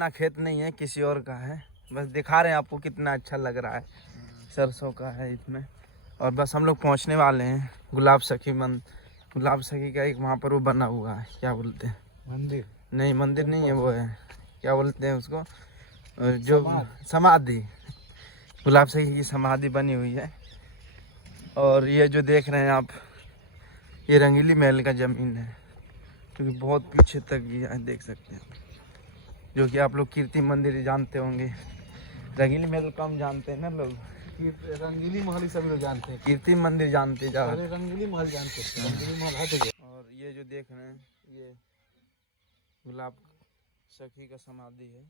अपना खेत नहीं है, किसी और का है। बस दिखा रहे हैं आपको कितना अच्छा लग रहा है। सरसों का है इसमें। और बस हम लोग पहुंचने वाले हैं गुलाब सखी का एक वहाँ पर वो बना हुआ है, क्या बोलते हैं, मंदिर नहीं मंदिर नहीं है, वो है क्या बोलते हैं उसको, जो समाधि, गुलाब सखी की समाधि बनी हुई है। और ये जो देख रहे हैं आप, ये रंगीली महल का ज़मीन है, क्योंकि बहुत पीछे तक ये है, देख सकते हैं, जो कि आप लोग कीर्ति मंदिर जानते होंगे। रंगीली महल कम जानते हैं ना लोग, रंगीली महल सभी लोग जानते हैं, कीर्ति मंदिर जानते हैं ज़्यादा। अरे रंगीली महल जानते हैं, रंगीली महल है तो। और ये जो देख रहे हैं, ये गुलाब सखी का समाधि है,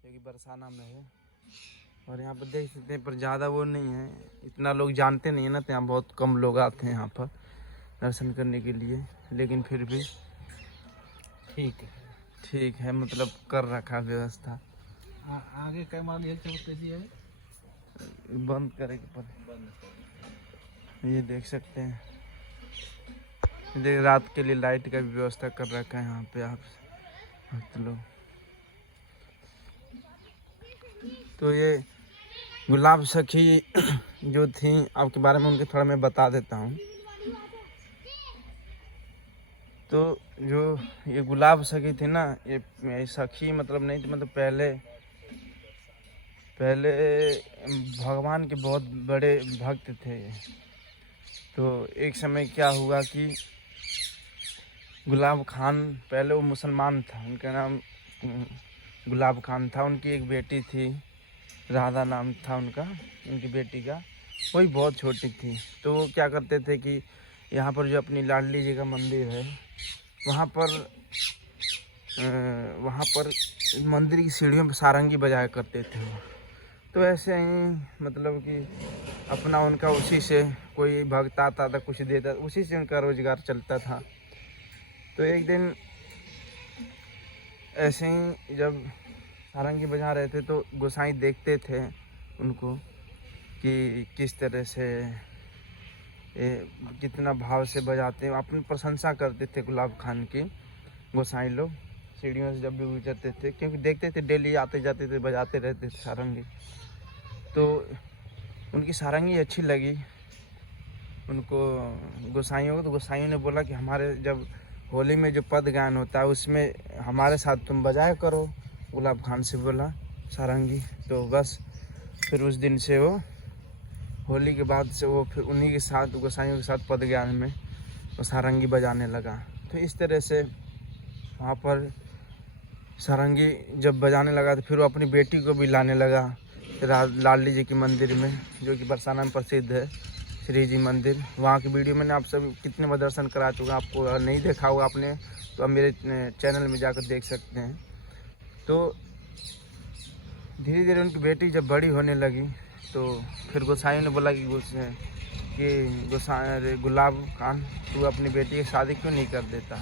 जो कि बरसाना में है। और यहाँ पर देख सकते हैं, पर ज़्यादा वो नहीं है, इतना लोग जानते नहीं है ना, तो यहाँ बहुत कम लोग आते हैं यहाँ पर दर्शन करने के लिए। लेकिन फिर भी ठीक है, मतलब कर रखा व्यवस्था। आगे क्या मान लिया कैसी है, बंद करें पर ये देख सकते हैं, रात के लिए लाइट का भी व्यवस्था कर रखा है यहाँ पे आप भक्त लोग। तो ये गुलाब सखी जो थी, आपके बारे में उनके थोड़ा मैं बता देता हूँ। तो जो ये गुलाब सखी थी ना, ये सखी मतलब नहीं थी, मतलब पहले भगवान के बहुत बड़े भक्त थे ये। तो एक समय क्या हुआ कि गुलाब खान, पहले वो मुसलमान था, उनका नाम गुलाब खान था। उनकी एक बेटी थी, राधा नाम था उनकी बेटी का, वही बहुत छोटी थी। तो वो क्या करते थे कि यहाँ पर जो अपनी लाडली जी का मंदिर है, वहाँ पर मंदिर की सीढ़ियों पर सारंगी बजाया करते थे वो। तो ऐसे ही मतलब कि अपना उनका उसी से कोई भक्त आता था, कुछ देता, उसी से उनका रोजगार चलता था। तो एक दिन ऐसे ही जब सारंगी बजा रहे थे, तो गोसाई देखते थे उनको कि किस तरह से कितना भाव से बजाते हैं, अपनी प्रशंसा करते थे गुलाब खान की गोसाई लोग। सीढ़ियों से जब भी गुजरते थे, क्योंकि देखते थे डेली आते जाते थे, बजाते रहते थे सारंगी। तो उनकी सारंगी अच्छी लगी उनको, गोसाइयों को। तो गोसाइयों ने बोला कि हमारे जब होली में जो पद गायन होता है, उसमें हमारे साथ तुम बजाया करो। गुलाब खान से बोला सारंगी। तो बस फिर उस दिन से वो, होली के बाद से वो फिर उन्हीं के साथ, गोसाइयों के साथ पद ज्ञान में वो सारंगी बजाने लगा। तो इस तरह से वहाँ पर सारंगी जब बजाने लगा, तो फिर वो अपनी बेटी को भी लाने लगा लाडली जी के मंदिर में, जो कि बरसाना में प्रसिद्ध है, श्री जी मंदिर। वहाँ की वीडियो मैंने आप सब कितने बार दर्शन करा चुका, आपको नहीं देखा होगा आपने तो आप मेरे चैनल में जाकर देख सकते हैं। तो धीरे धीरे उनकी बेटी जब बड़ी होने लगी, तो फिर गोसाई ने बोला कि गुलाब खान, तू अपनी बेटी की शादी क्यों नहीं कर देता।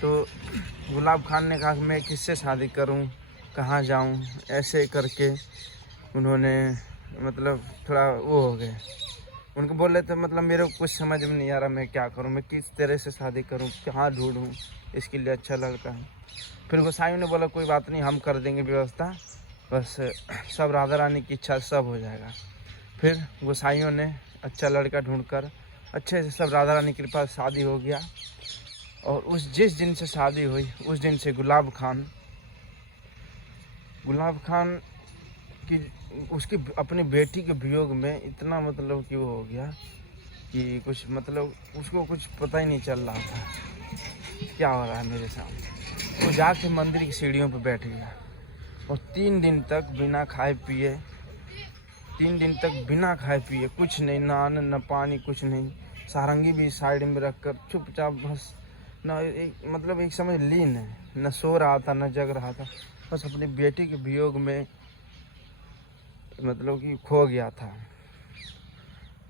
तो गुलाब खान ने कहा कि मैं किससे शादी करूं, कहाँ जाऊं, ऐसे करके उन्होंने मतलब थोड़ा वो हो गए। उनको बोल रहे थे मतलब मेरे को कुछ समझ में नहीं आ रहा, मैं क्या करूं, मैं किस तरह से शादी करूं, कहाँ ढूंढूं इसके लिए अच्छा लड़का है। फिर गोसाई ने बोला कोई बात नहीं, हम कर देंगे व्यवस्था, बस सब राधा रानी की इच्छा सब हो जाएगा। फिर गोसाइयों ने अच्छा लड़का ढूंढकर अच्छे से सब राधा रानी की कृपा से शादी हो गया। और जिस दिन से शादी हुई, उस दिन से गुलाब खान की उसकी अपनी बेटी के वियोग में इतना मतलब कि वो हो गया कि कुछ मतलब उसको कुछ पता ही नहीं चल रहा था क्या हो रहा है मेरे सामने। वो जाके मंदिर की सीढ़ियों पर बैठ गया और 3 दिन तक बिना खाए पिए, कुछ नहीं, ना अन्न न पानी, कुछ नहीं। सारंगी भी साइड में रखकर चुपचाप बस न मतलब एक समझ लीन है, न सो रहा था न जग रहा था, बस अपनी बेटी के वियोग में मतलब कि खो गया था।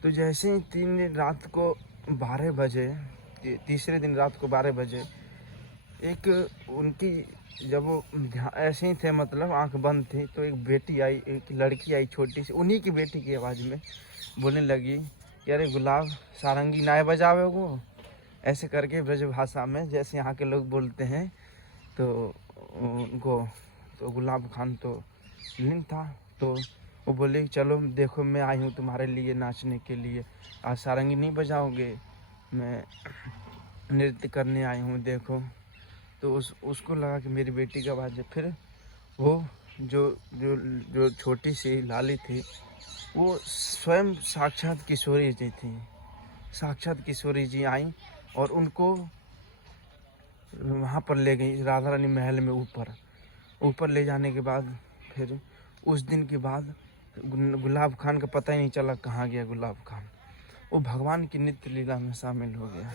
तो जैसे ही 3 दिन रात को 12 बजे, तीसरे दिन रात को 12 बजे एक उनकी, जब वो ऐसे ही थे मतलब आंख बंद थी, तो एक बेटी आई, एक लड़की आई छोटी सी, उन्हीं की बेटी की आवाज़ में बोलने लगी कि अरे गुलाब सारंगी नाय बजावे वो, ऐसे करके ब्रज भाषा में जैसे यहाँ के लोग बोलते हैं। तो उनको तो गुलाब खान तो लीन था। तो वो बोले चलो देखो मैं आई हूँ तुम्हारे लिए नाचने के लिए, आज सारंगी नहीं बजाओगे, मैं नृत्य करने आई हूँ देखो। तो उसको लगा कि मेरी बेटी का आवाज़ है। फिर वो जो जो जो छोटी सी लाली थी वो स्वयं साक्षात किशोरी जी थी। साक्षात किशोरी जी आई और उनको वहाँ पर ले गई राधा रानी महल में ऊपर ले जाने के बाद फिर उस दिन के बाद गुलाब खान का पता ही नहीं चला कहाँ गया गुलाब खान। वो भगवान की नित्य लीला में शामिल हो गया।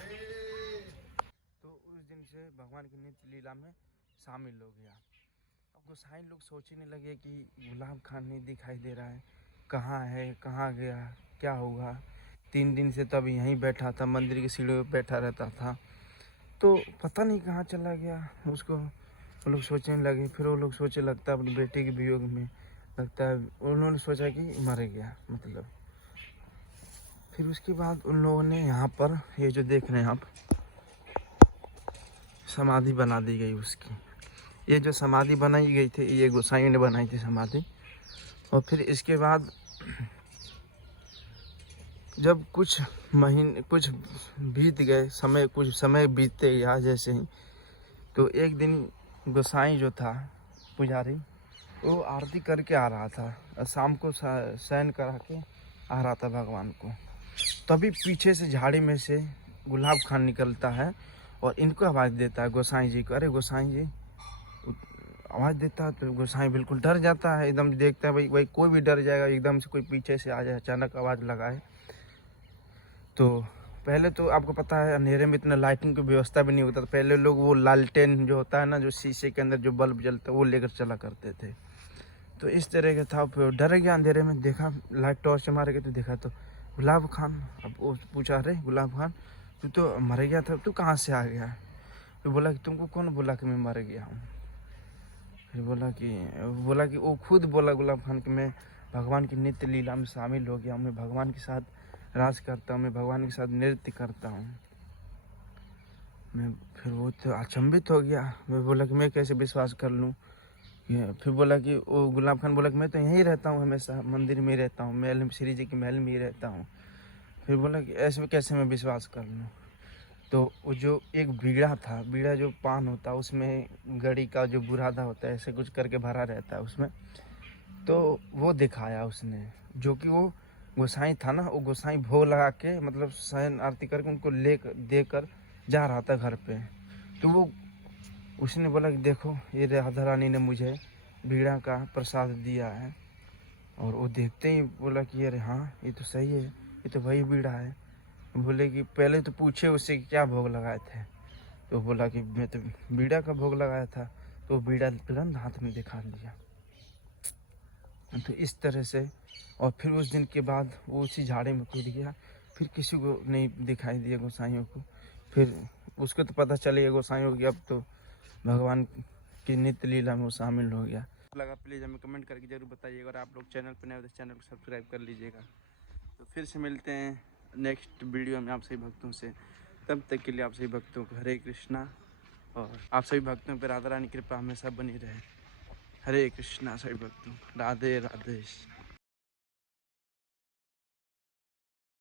तो उस दिन से भगवान की नित्य लीला में शामिल हो गया। अब गोसाई लोग सोचने लगे कि गुलाब खान नहीं दिखाई दे रहा है, कहाँ है, कहाँ गया, क्या होगा। 3 दिन से तब यहीं बैठा था, मंदिर की सीढ़ियों पर बैठा रहता था, तो पता नहीं कहाँ चला गया उसको। वो लोग सोचने लगे। फिर वो लोग सोचे लगता है अपनी बेटी के वियोग में, लगता है उन्होंने सोचा कि मर गया मतलब। फिर उसके बाद उन लोगों ने यहाँ पर ये जो देख रहे हैं आप, समाधि बना दी गई उसकी। ये जो समाधि बनाई गई थी ये गोसाई ने बनाई थी समाधि। और फिर इसके बाद जब कुछ बीत गए समय, कुछ समय बीतते गया जैसे ही, तो एक दिन गोसाई जो था पुजारी वो आरती करके आ रहा था, शाम को शयन करा के आ रहा था भगवान को। तभी पीछे से झाड़ी में से गुलाब खान निकलता है और इनको आवाज़ देता है गोसाई जी को। अरे गोसाई जी आवाज़ देता है तो गोसाई बिल्कुल डर जाता है, एकदम देखता है भाई कोई भी डर जाएगा, एकदम से कोई पीछे से आ जाए अचानक आवाज़ लगाए। तो पहले तो आपको पता है अंधेरे में इतना लाइटिंग की व्यवस्था भी नहीं होता था। पहले लोग वो लालटेन जो होता है ना, जो शीशे के अंदर जो बल्ब जलता है वो लेकर चला करते थे। तो इस तरह का था। फिर डर गया अंधेरे में, देखा लाइट टॉर्च मार के तो देखा तो गुलाब खान। अब वो पूछा रहे गुलाब खान तू तो मर गया था, तू कहाँ से आ गया? फिर बोला कि तुमको कौन बोला कि मैं मर गया हूँ? फिर बोला कि वो खुद बोला गुलाब खान कि मैं भगवान की नित्य लीला में शामिल हो गया हूँ, मैं भगवान के साथ राज करता हूँ, मैं भगवान के साथ नृत्य करता हूँ। मैं फिर वो तो अचंभित हो गया। मैं बोला कि मैं कैसे विश्वास कर लूँ। फिर बोला कि वो गुलाब खान बोला कि मैं तो यहीं रहता हूँ, हमेशा मंदिर में ही रहता हूँ, महल में, श्री जी के महल में ही रहता हूँ। फिर बोला कि ऐसे कैसे मैं विश्वास कर लूँ। तो वो जो एक बीड़ा था, बीड़ा जो पान होता है उसमें गड़ी का जो बुरादा होता है ऐसे कुछ करके भरा रहता है उसमें, तो वो दिखाया उसने। जो कि वो गोसाई था ना, वो गोसाई भोग लगा के मतलब शयन आरती करके उनको देकर जा रहा था घर पे। तो वो उसने बोला कि देखो ये राधा रानी ने मुझे बीड़ा का प्रसाद दिया है। और वो देखते ही बोला कि अरे हाँ ये तो सही है, ये तो वही बीड़ा है। बोले कि पहले तो पूछे उससे कि क्या भोग लगाए थे। तो बोला कि मैं तो बीड़ा का भोग लगाया था। तो बीड़ा तुरंत हाथ में दिखा दिया। तो इस तरह से और फिर उस दिन के बाद वो उसी झाड़ी में कूद गया। फिर किसी को नहीं दिखाई दिया गोसाइयों को। फिर उसको तो पता चलेगा गोसाइयों को कि अब तो भगवान की नित्य लीला में वो शामिल हो गया। लगा प्लीज़ हमें कमेंट करके जरूर बताइएगा। और आप लोग चैनल पर नए हो तो चैनल को सब्सक्राइब कर लीजिएगा। तो फिर से मिलते हैं नेक्स्ट वीडियो में आप सभी भक्तों से। तब तक के लिए आप सभी भक्तों को हरे कृष्णा। और आप सभी भक्तों पर राधा रानी कृपा हमेशा बनी रहे। हरे कृष्णा सभी भक्तों, राधे राधे।